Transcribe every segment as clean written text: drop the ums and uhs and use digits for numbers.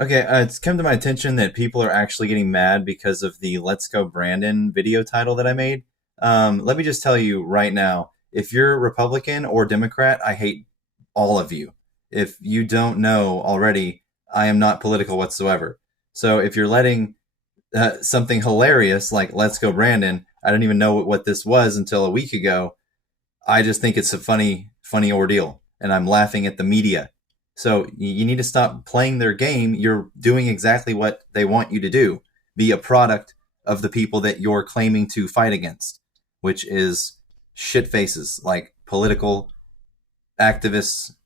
Okay, it's come to my attention that people are actually getting mad because of the "Let's Go Brandon" video title that I made. Let me just tell you right now, if you're Republican or Democrat, I hate all of you. If you don't know already, I am not political whatsoever. So if you're letting something hilarious like "Let's Go Brandon," I don't even know what this was until a week ago. I just think it's a funny ordeal, and I'm laughing at the media. So you need to stop playing their game. You're doing exactly what they want you to do. Be a product of the people that you're claiming to fight against, which is shit faces like political activists,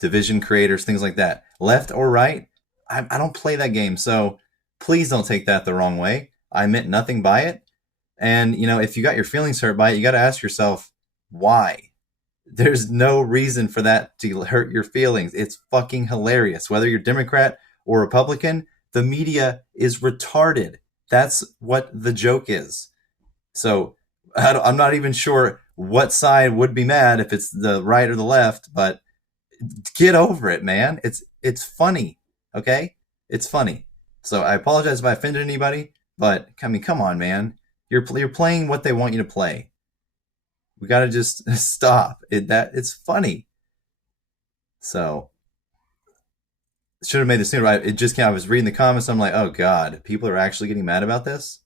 division creators, things like that. Left or right, I don't play that game. So please don't take that the wrong way. I meant nothing by it. And, if you got your feelings hurt by it, you got to ask yourself, why? There's no reason for that to hurt your feelings. It's fucking hilarious. Whether you're Democrat or Republican, the media is retarded. That's what the joke is. So I'm not even sure what side would be mad if it's the right or the left, but get over it, man. It's funny, okay? It's funny. So I apologize if I offended anybody, but I mean, come on, man. You're playing what they want you to play. We got to just stop it. It's funny. So should have made this sooner. It just came. I was reading the comments. I'm like, oh god, people are actually getting mad about this.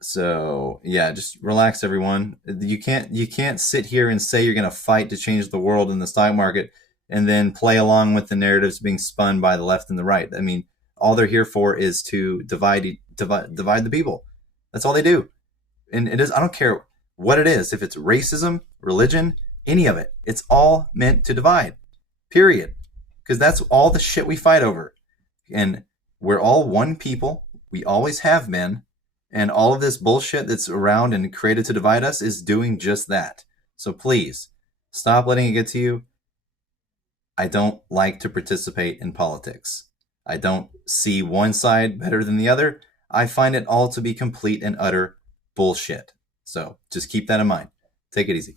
So yeah, just relax, everyone. You can't sit here and say you're going to fight to change the world in the stock market and then play along with the narratives being spun by the left and the right. I mean, all they're here for is to divide the people. That's all they do. And it is. I don't care what it is. If it's racism, religion, any of it, it's all meant to divide. Period. Because that's all the shit we fight over. And we're all one people. We always have been. And all of this bullshit that's around and created to divide us is doing just that. So please, stop letting it get to you. I don't like to participate in politics. I don't see one side better than the other. I find it all to be complete and utter bullshit. So just keep that in mind. Take it easy.